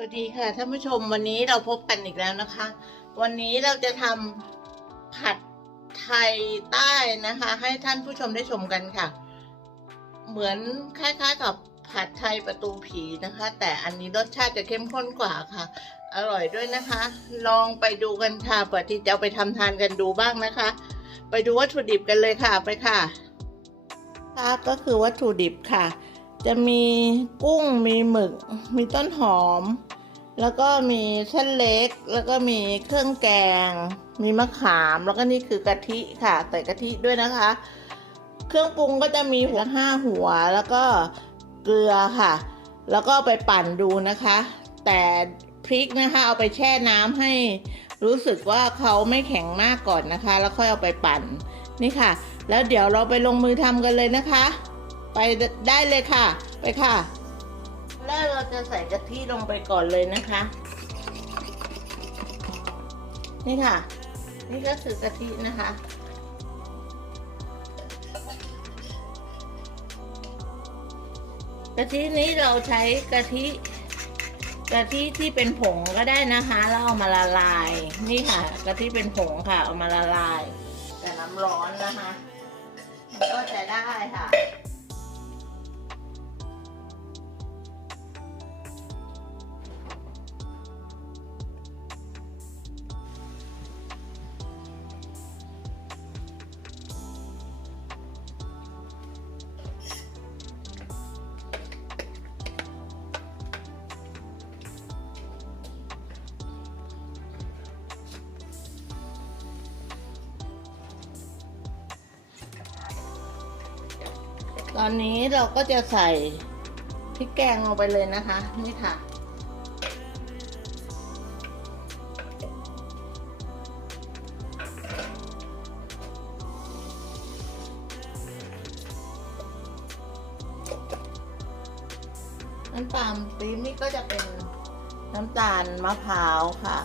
สวัสดีค่ะท่านผู้ชมวันนี้เราพบกันอีกแล้วนะคะ วันนี้เราจะทำผัดไทยใต้นะคะ ให้ท่านผู้ชมได้ชมกันค่ะ เหมือนคล้ายๆกับผัดไทยประตูผีนะคะ แต่อันนี้รสชาติจะเข้มข้นกว่าค่ะ อร่อยด้วยนะคะ ลองไปดูกันค่ะเผื่อที่จะเอาไปทำทานกันดูบ้างนะคะ ไปดูวัตถุดิบกันเลยค่ะไปค่ะค่ะก็คือวัตถุดิบค่ะจะมีกุ้งมีหมึก มีต้นหอม แล้วก็มีเส้นเล็ก แล้วก็มีเครื่องแกง มีมะขาม แล้วก็นี่คือกะทิค่ะ ใส่กะทิด้วยนะคะ เครื่องปรุงก็จะมีหัวห้าหัว แล้วก็เกลือค่ะ แล้วก็ไปปั่นดูนะคะ แต่พริกนะคะ เอาไปแช่น้ำให้รู้สึกว่าเขาไม่แข็งมากก่อนนะคะ แล้วค่อยเอาไปปั่นนี่ค่ะ แล้วเดี๋ยวเราไปลงมือทำกันเลยนะคะ ไปได้เลยค่ะ ไปค่ะ แล้วเราจะใส่กะทิลงไปก่อนเลยนะคะ นี่ค่ะ นี่ก็คือกะทินะคะ กะทินี้เราใช้กะทิกะทิที่เป็นผงก็ได้นะคะแล้วเอามาละลาย นี่ค่ะกะทิเป็นผงค่ะ เอามาละลาย แต่น้ำร้อนนะคะ มันก็จะได้ค่ะ ตอนนี้เราก็จะใส่พริกแกงลงไปเลยนะคะ นี่ค่ะ น้ำตาลปี๊บนี่ก็จะเป็นน้ำตาลมะพร้าวค่ะ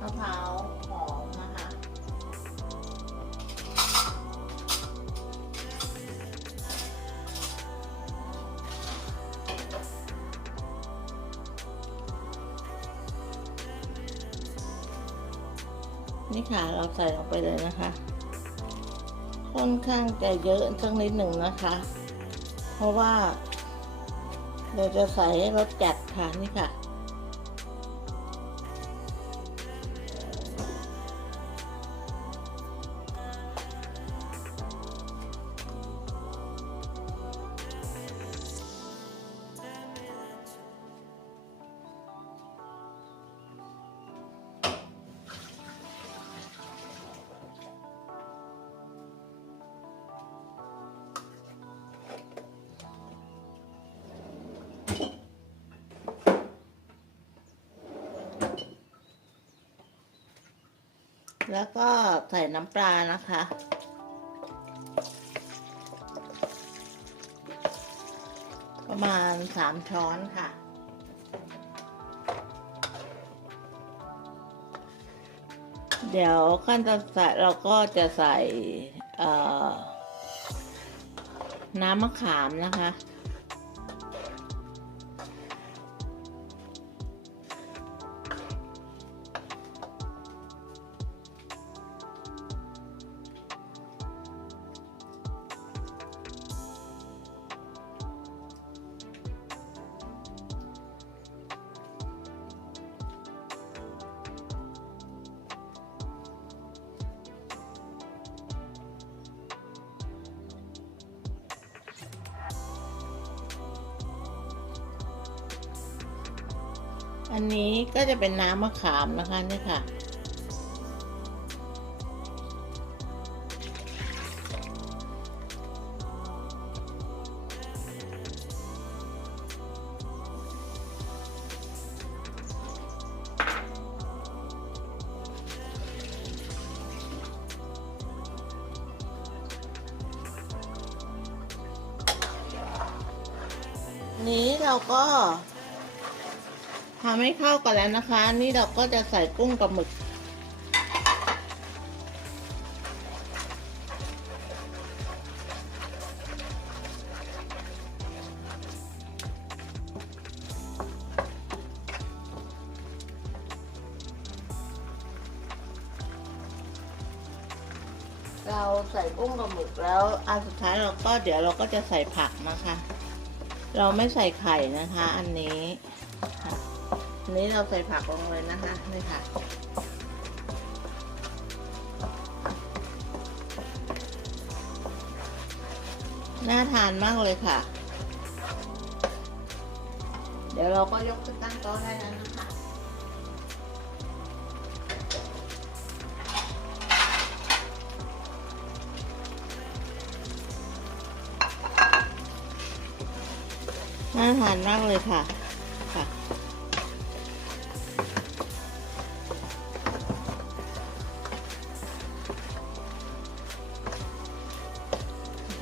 มะพร้าว นี่ค่ะเราใส่ลงไปเลยนะคะ ค่อนข้างจะเยอะสักนิดหนึ่งนะคะ เพราะว่า เราจะใส่ให้รสจัดค่ะนี่ค่ะ แล้วก็ใส่น้ำปลานะคะ ประมาณสามช้อนค่ะ เดี๋ยวขั้นตอนใส่เราก็จะใส่น้ำมะขามนะคะ อันนี้ก็จะเป็นน้ำมะขามนะคะนี่ค่ะ นี้เราก็ ทำให้เข้ากันแล้วนะคะ นี่เราก็จะใส่กุ้งกับหมึก เราใส่กุ้งกับหมึกแล้วอันสุดท้ายเราก็เดี๋ยวเราก็จะใส่ผักนะคะ เราไม่ใส่ไข่นะคะ อันนี้ อันนี้เราใส่ผักลงเลยนะคะนี่ค่ะน่าทานมากเลยค่ะ เดี๋ยวเราก็ยกขึ้นตั้งโต๊ะได้แล้วนะคะ น่าทานมากเลยค่ะค่ะ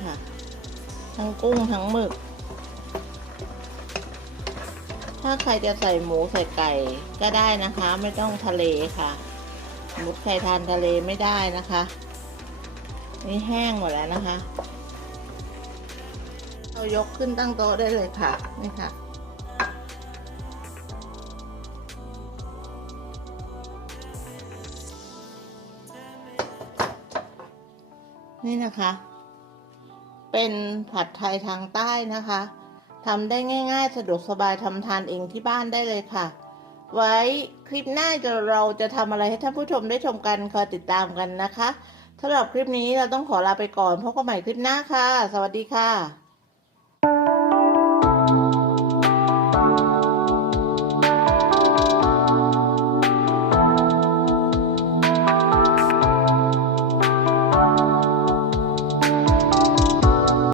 ค่ะ ทั้งกุ้งทั้งหมึก ถ้าใครจะใส่หมูใส่ไก่ก็ได้นะคะ ไม่ต้องทะเลค่ะสมมุดใครทานทะเลไม่ได้นะคะ นี่แห้งหมดแล้วนะคะ เรายกขึ้นตั้งโต๊ะได้เลยค่ะ นี่ค่ะนี่นะคะ เป็นผัดไทยทางใต้นะคะทำได้ง่ายๆ สะดวกสบายทำทานเองที่บ้านได้เลยค่ะ ไว้คลิปหน้าจะเราจะทำอะไรให้ท่านผู้ชมได้ชมกันคอยติดตามกันนะคะสำหรับคลิปนี้เราต้องขอลาไปก่อนพบกันใหม่คลิปหน้าค่ะ สวัสดีค่ะ